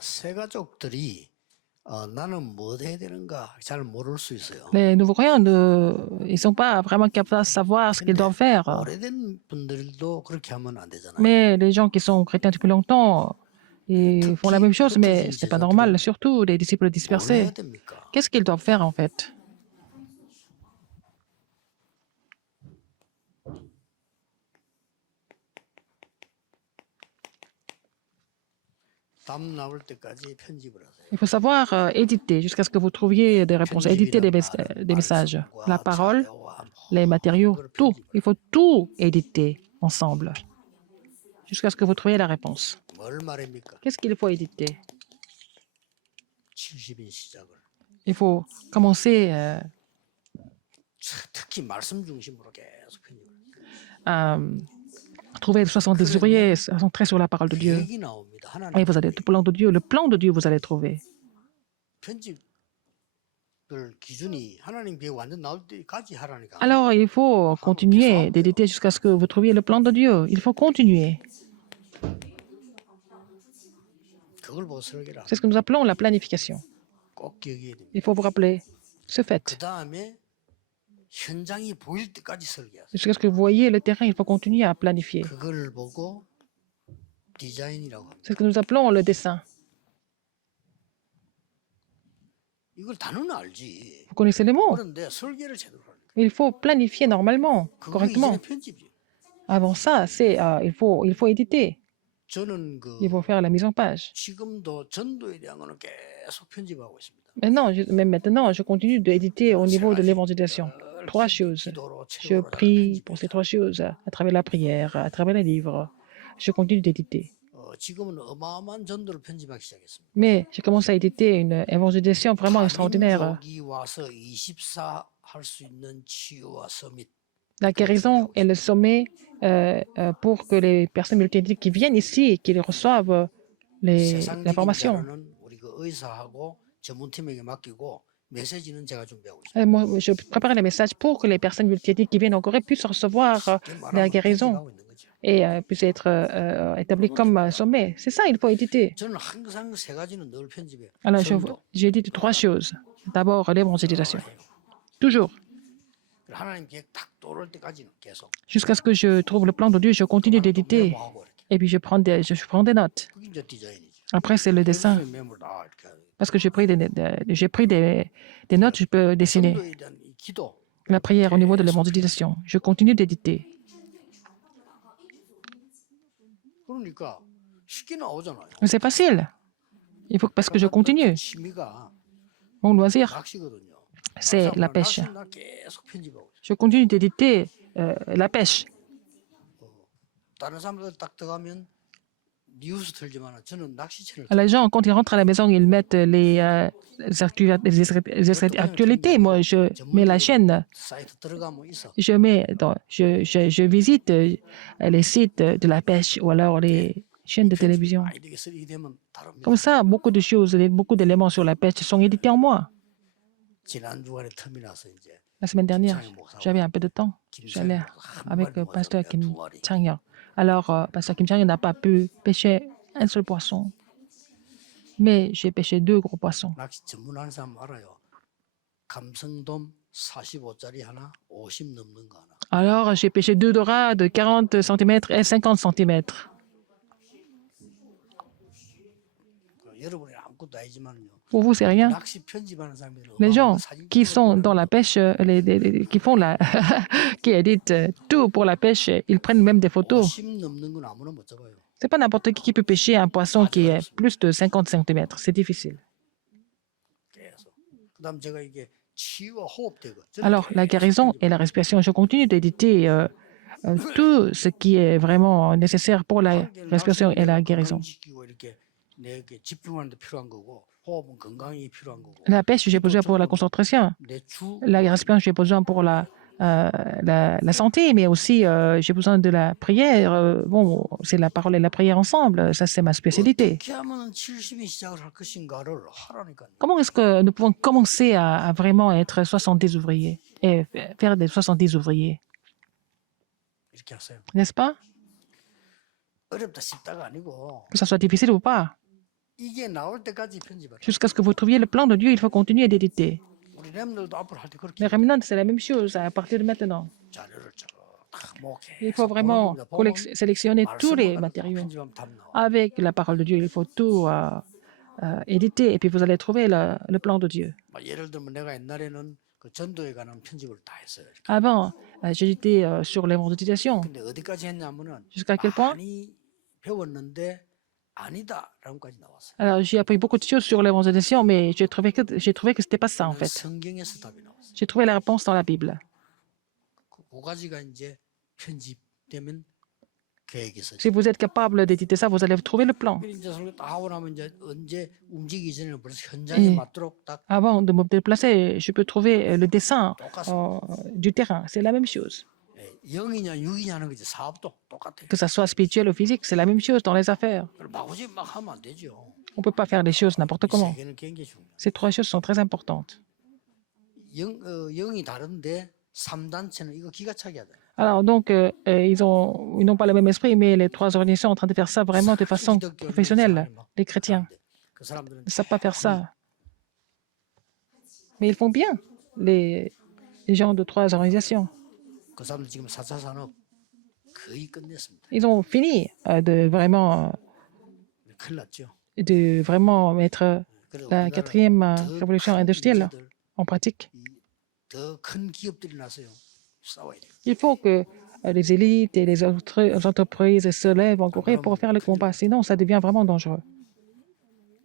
새 가족들이 나는 뭐 해야 되는가 잘 모를 수 있어요. Les nouveaux croyants, ils ne sont pas vraiment capables de savoir ce qu'ils 근데 doivent faire. 오래된 분들도 그렇게 하면 안 되잖아요. Mais les gens qui sont chrétiens depuis longtemps, ils font la 특히 même chose, mais 흩어진 ce n'est pas normal. 제자들은 Surtout les disciples 뭘 해야 dispersés. 됩니까? Qu'est-ce qu'ils doivent faire en fait? 답 나올 때까지 편집을 하세요. Il faut savoir éditer jusqu'à ce que vous trouviez des réponses. Éditer des, 편집이란 말은 des messages. La 말씀과 parole, 자료와 les matériaux, 모든 걸 tout. 편집을 Il faut tout éditer ensemble jusqu'à ce que vous trouviez la réponse. 뭘 말입니까? Qu'est-ce qu'il faut éditer? 70인 시작을 Il faut commencer 특히 말씀 중심으로 계속 편집을 à trouver 70 ouvriers centrés sur la parole de Dieu. 계획이 나옵니다. Et vous allez, le plan de Dieu, vous allez trouver. 편집을 기준이 하나님 계획 완전 나올 때까지 하라니까. Alors, il faut continuer d'éditer jusqu'à ce que vous trouviez le plan de Dieu. Il faut continuer. 그걸 보고 설계라. C'est ce que nous appelons la planification. 꼭 기억해야 됩니다. Il faut vous rappeler ce fait. 그 다음에 현장이 보일 때까지 설계하세요. Jusqu'à ce que vous voyez le terrain, il faut continuer à planifier. 그걸 보고 디자인이라고 합니다. C'est ce que nous appelons le dessin. 이걸 단어는 알지. Vous connaissez les mots. 그런데 설계를 제대로 하니까. Il faut planifier normalement, 그거 correctement. 이전에 편집이에요. Avant ça, il faut éditer. 저는 Il faut faire la mise en page. 지금도 전도에 대한 거는 계속 편집하고 있습니다. Même maintenant, je continue d'éditer au niveau de l'évangélisation. 3 choses. Je prie pour ces 3 choses à travers la prière, à travers les livres. Je continue d'éditer. 지금은 어마어마한 전도를 편집하기 시작했습니다. Mais j'ai commencé à éditer une évangélisation vraiment extraordinaire. 여기 와서 24 할 수 있는 치유와 서밋. La guérison est le sommet pour que les personnes multiétniques qui viennent ici et qui reçoivent l'information. 자료는 우리 그 의사하고 전문팀에게 맡기고 메시지는 제가 준비하고 있습니다. Moi, je prépare les messages pour que les personnes multiétniques qui viennent en Corée puissent recevoir la guérison et puissent être établies comme sommet. C'est ça, il faut éditer. 저는 항상 세 가지는 늘 편집해요. Alors, j'édite 3 choses. D'abord, l'évangélisation. Toujours. 하나님 계획 딱 떠오를 때까지는 계속. Jusqu'à ce que je trouve le plan de Dieu, je continue d'éditer. 메모하고 이렇게. Et puis, je prends des notes. 그게 이제 디자인이죠. Après, c'est le dessin. 메모를 다 이렇게 하고. Parce que j'ai pris des notes, je peux dessiner. 전도에 대한 이 기도. La prière au niveau de l'évangélisation. Je continue d'éditer. 그러니까 쉽게 나오잖아요. Mais c'est facile. Il faut parce que je continue. 취미가 Mon loisir, 낚시거든요. c'est la pêche. 낚시는 나 계속 편집하고 있어요. Je continue d'éditer la pêche. 다른 사람들 딱 들어가면 뉴스 틀지만 저는 낚시채를 Les gens, quand ils rentrent à la maison, ils mettent les actualités. Moi, je mets la chaîne. 사이트 들어가면 있어. Je visite les sites de la pêche ou alors les chaînes de télévision. 아이디가 이렇게 되면 다릅니다. Comme ça, beaucoup de choses, beaucoup d'éléments sur la pêche sont édités en moi. 지난 주간에 텀이 나서 이제 La semaine dernière, j'avais un peu de temps. J'allais avec le pasteur Kim Chang-hyuk. Alors, pasteur Kim Chang-hyuk n'a pas pu pêcher un seul poisson. Mais j'ai pêché 2 gros poissons. 낚시 전문하는 사람 알아요. 감성돔 45짜리 하나, 50 넘는 거 하나. Alors, j'ai pêché 2 dorades de 40 cm et 50 cm. 여러분이 아무것도 아니지만요. Pour vous, c'est rien. 낚시 편집하는 사람들은 Les gens 어마어마한 사진 qui sont dans la pêche, qui font qui éditent tout pour la pêche, ils prennent même des photos. 50 넘는 건 아무나 못 잡아요. C'est pas n'importe qui peut pêcher un poisson qui est plus de 50 cm. C'est difficile. 계속. 그다음 제가 이게 치유와 호흡되고. Alors, la guérison et la respiration, je continue d'éditer tout ce qui est vraiment nécessaire pour la respiration et la guérison. 내게 집중하는데 필요한 거고 호흡은 건강이 필요한 거고. La pêche, j'ai besoin pour la concentration. 내 주 La respiration, j'ai besoin pour la santé, mais aussi j'ai besoin de la prière. Bon, c'est la parole et la prière ensemble. Ça, c'est ma spécialité. 어떻게 하면 70이 시작을 할 것인가를 하라니까요. Comment est-ce que nous pouvons commencer à vraiment être 70 ouvriers et faire des 70 ouvriers? 이렇게 하세요. N'est-ce pas? 어렵다 싶다가 아니고 Que ça soit difficile ou pas. 이게 나올 때까지 편집을. Jusqu'à ce que vous trouviez le plan de Dieu, il faut continuer d'éditer. 우리 렘들도 앞으로 할 때 그렇게 Les remnants, c'est la même chose à partir de maintenant. 자료를 뭐 Il faut 계속 보는 vraiment 겁니다. 보면 sélectionner tous 말씀을 les 갖다 matériaux. 편집하면 답 나와. Avec la parole de Dieu, il faut tout éditer et puis vous allez trouver le plan de Dieu. 뭐 예를 들면 내가 옛날에는 그 전도에 관한 편집을 다 했어요. 이렇게. Avant, j'éditais sur l'évangélisation. 근데 어디까지 했냐면은 Jusqu'à quel point? 많이 배웠는데 아니다라고까지 나왔어요. Alors, j'ai appris beaucoup de choses sur l'évangélisation, mais j'ai trouvé que c'était pas ça en fait. 성경에서 답이 나왔어요. J'ai trouvé la réponse dans la Bible. 그 가지가 이제 편집되면 계획이 있어요. Si vous êtes capable d'éditer ça, vous allez trouver le plan. 이제 설교 다 하고 나면 이제 언제 움직이기 전에 벌써 현장에 맞도록 딱 Avant de me déplacer, je peux trouver le dessin 똑같습니다. du terrain. C'est la même chose. 영이냐 육이냐 하는 거지 사업도 똑같아요. Que ça soit spirituel ou physique, c'est la même chose dans les affaires. 마구지 막 하면 안 되죠. On ne peut pas faire les choses n'importe 이 comment. 세계는 굉장히 중요해요. Ces trois choses sont très importantes. 영이 다른데 3단체는 이거 기가 차게 하잖아요. Alors, donc, ils n'ont pas le même esprit, mais les trois organisations sont en train de faire ça vraiment de façon professionnelle. Les chrétiens 그 사람들은 ne savent pas faire ça. Mais ils font bien, les gens de trois organisations. 그 사람들 지금 4차 산업 거의 끝냈습니다. Ils ont fini de 큰일 났죠. mettre 그래서 la quatrième révolution industrielle 우리나라 en pratique. 더 큰 기업들이 나서요. 싸워야 돼요. Il faut que les élites et les autres entreprises se lèvent en Corée pour faire le combat. Sinon, ça devient vraiment dangereux.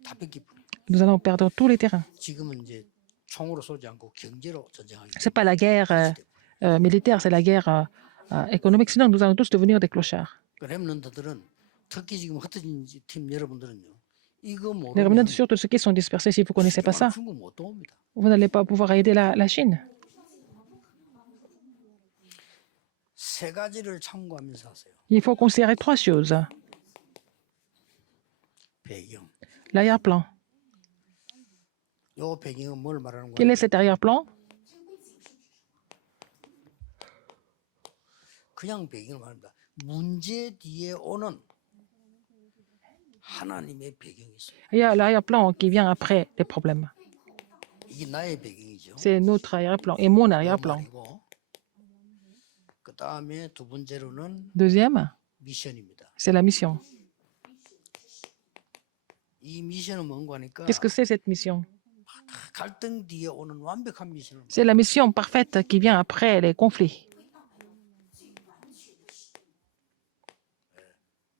다 뺏기. Nous allons perdre tous les terrains. 지금은 이제 총으로 쏘지 않고 경제로 전쟁하기. Ce n'est pas la guerre militaire, c'est la guerre économique. Sinon, nous allons tous devenir des clochards. 그 렘넌트들은 특히 지금 흩어진 팀 여러분들은요. 이거 Les remnants, 모르면 surtout ceux qui sont dispersés, si vous ne connaissez pas ça, 중국 못 도웁니다. vous n'allez pas pouvoir aider la Chine. 세 가지를 참고하면서 하세요. Il faut considérer trois choses. 배경. L'arrière-plan. 요 배경은 뭘 말하는 Quel 거예요? est cet arrière-plan? 그냥 배경을 말합니다. 문제 뒤에 오는 하나님의 배경이 있어요. Il y a l'arrière-plan qui vient après les problèmes. 이게 나의 배경이죠. C'est notre arrière-plan et mon arrière-plan. 그 다음에 두 번째로는 Deuxième, 미션입니다. c'est la mission. 이 미션은 뭔가 하니까 Qu'est-ce que c'est cette mission? 갈등 뒤에 오는 완벽한 미션을 C'est la mission parfaite qui vient après les conflits.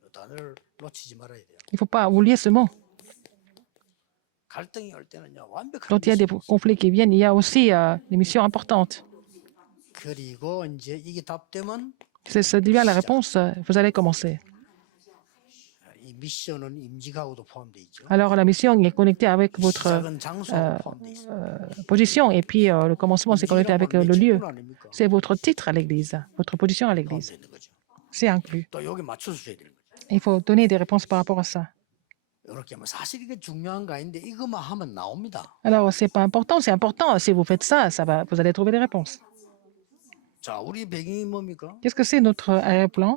이 단어를 놓치지 말아야 돼요. Il ne faut pas oublier ce mot. 갈등이 올 때는요 완벽한 Quand il y a des 미션. conflits qui viennent, il y a aussi des missions importantes. 그리고 이제 이게 답되면 Ça devient la réponse, vous allez commencer. 이 미션은 임직하고도 포함되어 있죠. Alors la mission est connectée avec votre 시작은 장소하고 포함되어 있어요. position et puis le commencement c'est connecté avec le lieu. 아닙니까? C'est votre titre à l'église, votre position à l'église. 포함되어 있는 거죠. C'est inclus. 또 여기 맞춰서 줘야 되는 거죠. Il faut donner des réponses par rapport à ça. 이렇게 하면 사실 이게 중요한 거 아닌데 이것만 하면 나옵니다. Alors c'est pas important, c'est important. Si vous faites ça, vous allez trouver des réponses. 자, 우리 배경이 뭡니까? Qu'est-ce que c'est notre arrière-plan?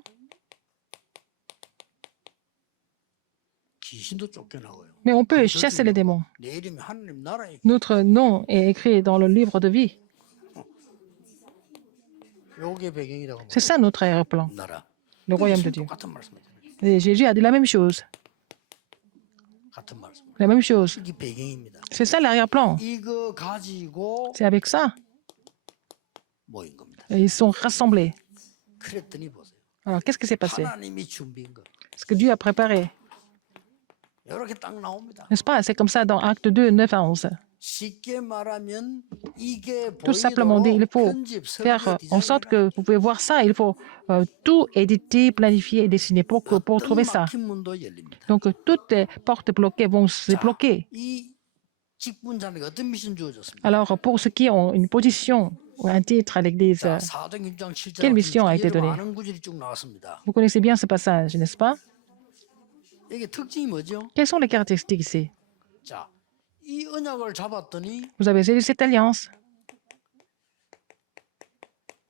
귀신도 쫓겨나고요. Mais on peut chasser les démons. 내 이름이 하나님 나라에 Notre nom est écrit dans le livre de vie. 요게 배경이라고 C'est ça notre arrière-plan, 나라. le royaume de Dieu. 똑같은 말씀이죠. Et Jésus a dit la même chose. 같은 말씀. La même chose. 이게 배경입니다. C'est ça l'arrière-plan. 이거 가지고 C'est avec ça. 모인 겁니다. Et ils sont rassemblés. 그랬더니 보세요. Alors qu'est-ce qui s'est passé? 하나님이 준비한 거. Ce que Dieu a préparé. 이렇게 딱 나옵니다. N'est-ce pas? C'est comme ça dans Acte 2, 9 à 11. 쉽게 말하면 이게 Tout simplement dit, il faut faire en sorte que vous pouvez voir ça. Il faut tout éditer, planifier et dessiner pour trouver ça. 막힌 문도 열립니다. Donc toutes les portes bloquées vont se bloquer. 이 직분자에게 어떤 미션 주어졌습니까? Alors pour ceux qui ont une position ou un titre à l'Église, 자, 사도행전 7장 quelle mission a été donnée? 많은 구절이 쭉 나왔습니다. Vous connaissez bien ce passage, n'est-ce pas? 이게 특징이 뭐죠? Quelles sont les caractéristiques ici? 자, 이 언약을 잡았더니 Vous avez saisi cette alliance.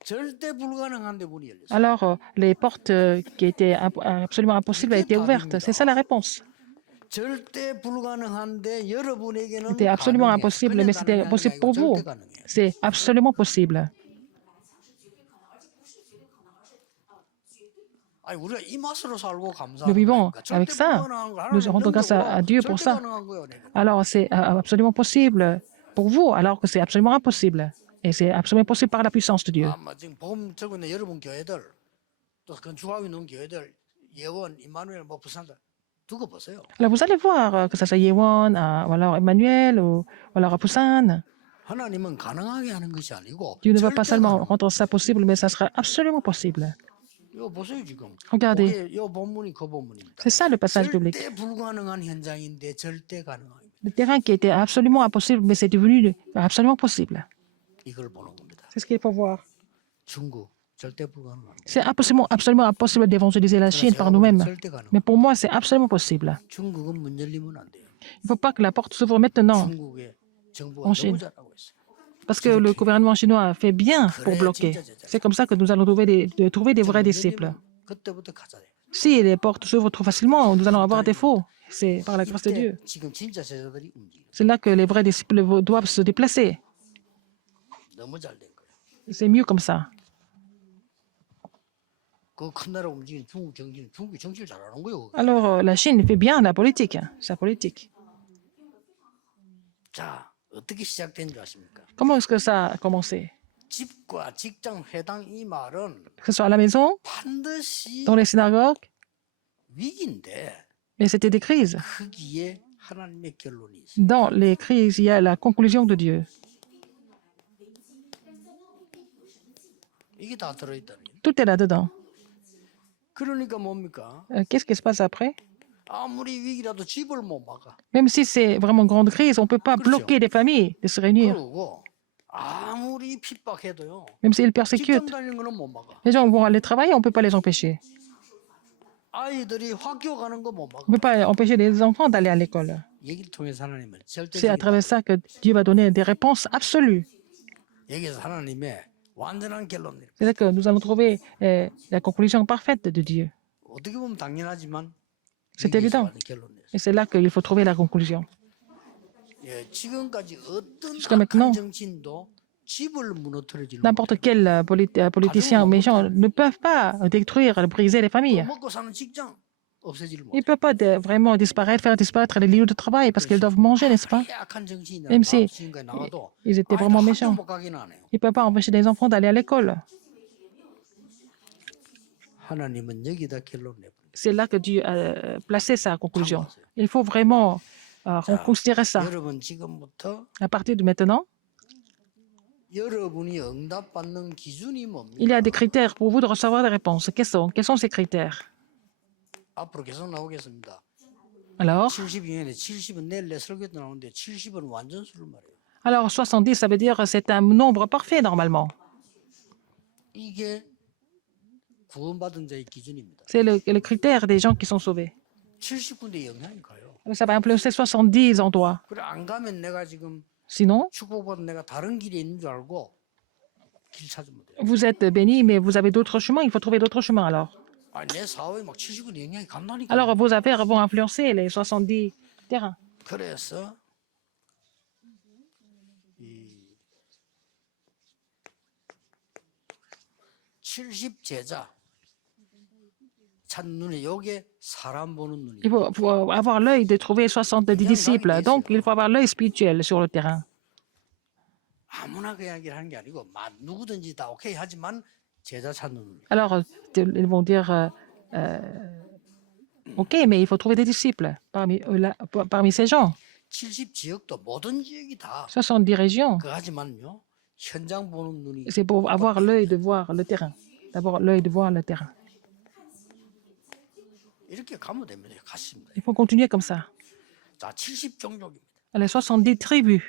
절대 불가능한 데 문이 열렸어요. Alors les portes qui étaient absolument impossibles ont été ouvertes. C'est ça la réponse. 절대 불가능한데 여러분에게는 C'était absolument 가능해. impossible, 그냥 mais c'était 가능한 게 possible 아니고 pour vous. 절대 가능해. C'est absolument possible. 아니 우리가 이 맛으로 살고 Nous 감사하는 vivons 거니까 avec 절대 ça. 불가능한 거 Nous 하나님 rendons grâce à Dieu 능력으로 pour 절대 ça. 가능한 거예요. 내가. Alors, c'est absolument possible pour vous, alors que c'est absolument impossible. Et c'est absolument possible par la puissance de Dieu. 아마 지금 복음 들고 있는 여러분 교회들 또 건축하고 있는 교회들 예원, 이마누엘, 뭐 부산들 두고 보세요. Alors, vous allez voir, que ça soit Yewon, ou alors Emmanuel, ou alors à Poussin. 하나님은 가능하게 하는 것이 아니고 Dieu ne va pas 절대 seulement 가능. rendre ça possible, mais ça sera absolument possible. 이거 보세요 지금. Regardez, 그게 이 본문이 그 본문입니다. c'est ça le passage biblique. 절대 불가능한 현장인데 절대 가능합니다. Le terrain qui était absolument impossible, mais c'est devenu absolument possible. 이걸 보는 겁니다. C'est ce qu'il faut voir. 중국 절대 불가능합니다. C'est absolument impossible d'évangéliser la Chine par nous-mêmes. 절대 가능. Mais pour moi, c'est absolument possible. 중국은 문 열리면 안 돼요. Il ne faut pas que la porte s'ouvre maintenant, 중국의 정부가 en 너무 Chine. 잘하고 있어요. Parce que le gouvernement chinois fait bien pour bloquer. C'est comme ça que nous allons trouver des vrais disciples. 그때부터 가자. Si les portes s'ouvrent trop facilement, nous allons avoir des faux. C'est par la grâce de Dieu. 지금 진짜 제자들이 움직여. C'est là que les vrais disciples doivent se déplacer. 너무 잘 된 거예요. C'est mieux comme ça. 그 큰 나라 움직이는 중국이 정치를 잘하는 거예요. Alors, la Chine fait bien la politique, sa politique. 자, 어떻게 시작된 줄 아십니까? Comment est-ce que ça a commencé? 집과 직장, 회당 이 말은 Que ce soit à la maison, 반드시 dans les synagogues, 위기인데 mais c'était des crises. 거기에 하나님의 결론이 있어요. Dans les crises, il y a la conclusion de Dieu. 이게 다 들어있다는 거예요. Tout est là-dedans. 그러니까 뭡니까? Qu'est-ce qui se passe après? 아무리 위기라도 집을 못 막아. Même si c'est vraiment une grande crise, on ne peut pas bloquer des familles de se réunir. 그러고 아무리 핍박해도요. Même s'ils persécutent. 직장 다니는 거는 못 막아. Les gens vont aller travailler, on ne peut pas les empêcher. 아이들이 학교 가는 거 못 막아. On ne peut pas empêcher les enfants d'aller à l'école. 얘기를 통해서 하나님은 C'est à 절대적인 travers ça que Dieu va donner des réponses absolues. 여기서 하나님의 완전한 결론입니다. C'est là que nous allons trouver la conclusion parfaite de Dieu. 어떻게 보면 당연하지만 C'est 여기서 évident. 완전 결론이에요. Et c'est là qu'il faut trouver la conclusion. 예, 지금까지 어떤 Jusqu'à maintenant, 악한 정치인도 집을 무너뜨리지는 N'importe quel politicien méchant ne peut pas détruire, briser les familles. 먹고 사는 직장 없애지를 Ils ne 못해. peuvent pas vraiment faire disparaître les lieux de travail parce qu'ils doivent manger, n'est-ce pas? 악한 정치인이나 Même si 지금까지 나가도 ils étaient 아이들 vraiment 학교 méchants. 못 가기는 안 해요. Ils ne peuvent pas empêcher les enfants d'aller à l'école. 하나님은 여기다 결론 내버려. C'est là que Dieu a placé sa conclusion. Il faut vraiment considérer ça. 여러분 지금부터 À partir de maintenant, 여러분이 응답받는 기준이 il y 뭡니까? a des critères pour vous de recevoir des réponses. Quels sont ces critères? 앞으로 계속 나오겠습니다. Alors, 70이면 70은 내일 내 설교 때 나오는데 70은 완전수를 말해요. alors 70, ça veut dire que c'est un nombre parfait normalement. 이게 구원받은 자의 기준입니다. C'est le critère des gens qui sont sauvés. 70군데 영향이 가요. Ça va influencer 70 endroits. 그래 안 가면 내가 지금 Sinon, 축복받은 내가 다른 길이 있는 줄 알고 길 찾으면 돼요. vous êtes bénis, mais vous avez d'autres chemins. Il faut trouver d'autres chemins alors. 아니 내 사업에 막 70군데 영향이 간다니까. Alors, vos affaires vont influencer les 70 terrains. 그래서 이 70 제자 찾는 눈에 요게 사람 보는 눈이. Il faut avoir l'œil de trouver 70 disciples. Donc, il faut avoir l'œil spirituel sur le terrain. 아무나 그 이야기를 하는 게 아니고 누구든지 다 오케이 하지만 제자 찾는 눈. Alors, ils vont dire, OK, mais il faut trouver des disciples parmi ces gens. 70 지역도 모든 지역이 다 70 régions. 그 하지만요 현장 보는 눈이. C'est pour avoir l'œil de voir le terrain. D'abord, l'œil de voir le terrain. 이렇게 가면 됩니다. 갔습니다. Il faut continuer comme ça. 자, 70 종족입니다. Les 70 tribus.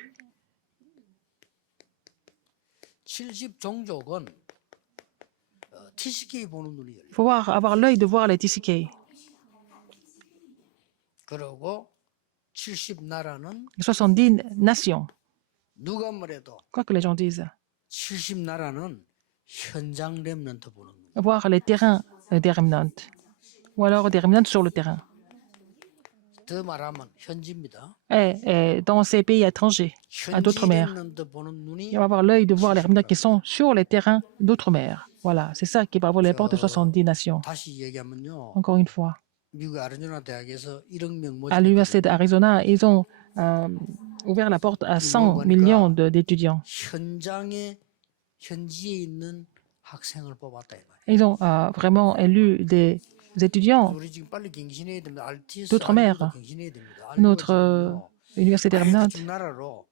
70 종족은 TCK 보는 눈이 열려요. Il faut avoir l'œil de voir les TCK. 그리고 70 나라는 Les 70 nations. 누가 뭐래도 Quoi que les gens disent. 70 나라는 현장 렘넌트 보는 눈. Voir les terrains des remnants. Ou alors des remnants sur le terrain. 더 말하면 현지입니다. est dans ces pays étrangers, à d'autres 현지 mers. 렘넌트 보는 눈이 Il va avoir l'œil de voir les remnants qui sont sur les terrains d'autres mers. Voilà, c'est ça qui va avoir les portes des 70 nations. 다시 얘기하면요. Encore une fois, 미국 아리조나 대학에서 1억 명 à l'université 모집했거든요. d'Arizona, ils ont ouvert la porte à 100 millions d'étudiants. 현지에 있는 학생을 뽑았다 이 말이에요. Ils ont vraiment élu des étudiants 우리 지금 빨리 갱신해야 됩니다. RTS d'autres mers. 갱신해야 됩니다. Notre université remnante 중 나라로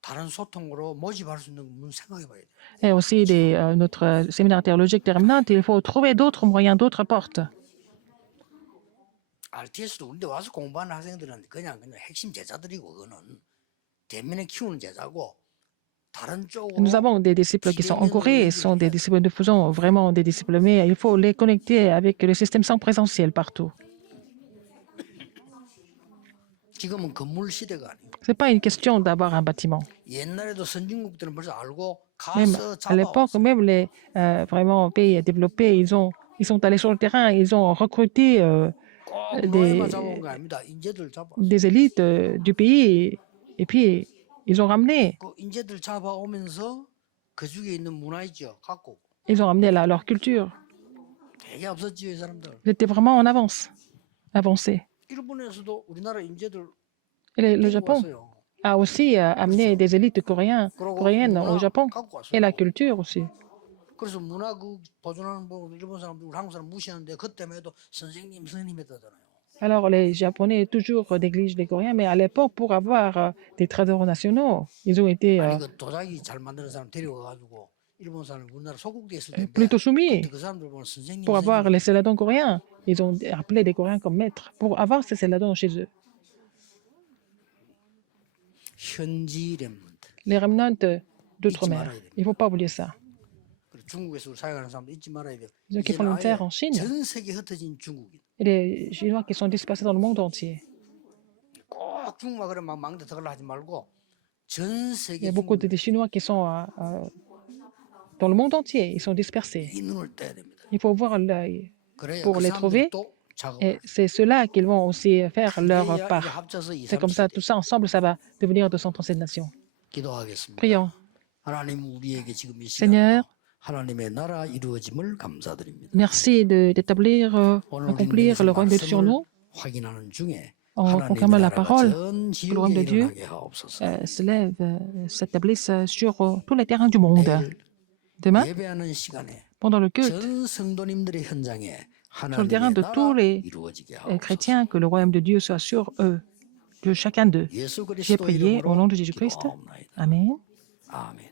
다른 소통으로 모집할 수 있는 문 생각해 봐야 돼요. et aussi notre séminaire théologique des remnantes, il faut trouver d'autres moyens, d'autres portes. RTS도 우리데 와서 공부하는 학생들은 그냥 핵심 제자들이고 그거는 대면에 키우는 제자고 다른 쪽으로 Nous avons des disciples qui sont en Corée, sont des disciples de faisons vraiment des disciples, mais il faut les connecter avec le système sans présentiel partout. 지금은 건물 시대가 아니고 Ce n'est pas une question d'avoir un bâtiment. 옛날에도 선진국들은 벌써 알고 Même 가서 à l'époque, 잡아왔어요. même les vraiment pays développés, ils sont allés sur le terrain, ils ont recruté 꼭 노예만 잡아온 거 아닙니다. 인재들 잡아. des élites du pays et puis ils ont ramené, 그 인재들 잡아오면서 그 중에 있는 문화 있죠. 갖고 ils ont ramené leur culture. 되게 없었지요, 이 사람들. Ils étaient vraiment en avance, avancés. 일본에서도 우리나라 인재들 Et le 데리고 Japon 왔어요. a aussi amené des élites 그리고 coréennes au 문화 Japon 갖고 왔어요. et la culture aussi. 그래서 문화 그 보존하는 뭐 일본 사람들 우리 한국 사람 무시하는데 그때만 해도 선생님 했다잖아요. Alors les Japonais toujours négligent les Coréens, mais à l'époque, pour avoir des traders nationaux, ils ont été 아니 그 도자기 잘 만드는 사람 데려와가지고 일본 사람 우리나라 소국돼 있을 텐데 plutôt soumis. 그때 그 사람들 보면 선생님 Pour avoir les céladons coréens, ils ont appelé des Coréens comme maîtres pour avoir ces céladons chez eux. 현지 렘넌트. Les remnantes d'outre-mer. Il ne faut pas oublier ça. 그리고 중국에서 사역하는 사람도 잊지 말아야 돼요. Ceux qui font le 이제는 faire en Chine 전 세계 흩어진 중국인. et les Chinois qui sont dispersés dans le monde entier. 꼭 중국만 막 망대 덕을 하지 말고 전 Il y 세계 a beaucoup 중국인 de Chinois qui sont dans le monde entier. Ils sont dispersés. 이 눈을 떼야 됩니다. Il faut voir l'œil. 그래야 Pour 그 les trouver, 사람들도 작업. Et c'est ceux-là qu'ils vont aussi faire leur 그래야 이게 part. 합쳐서 C'est comme ça, tout ça ensemble, ça va devenir 237 nations. 기도하겠습니다. Prions. 하나님 우리에게 지금 이 Seigneur, 시간 하나님의 나라 이루어짐을 감사드립니다. merci d'établir, 오늘 accomplir le royaume de Dieu sur nous. 확인하는 중에 En 하나님의 confirmant la 나라가 parole, 전 que le royaume de 지역에 Dieu 일어나게 하옵소서. s'établisse sur tous les terrains du monde. 내일 Demain, 예배하는 시간에 pendant le culte, 전 성도님들의 현장에 sur le terrain 하나님의 de tous 나라 les 이루어지게 하옵소서. chrétiens, que le royaume de Dieu soit sur eux, de chacun d'eux. 예수 J'ai 그리스도 prié au nom 이름으로 de Jésus-Christ. 기도하옵나이다. Amen. 아멘.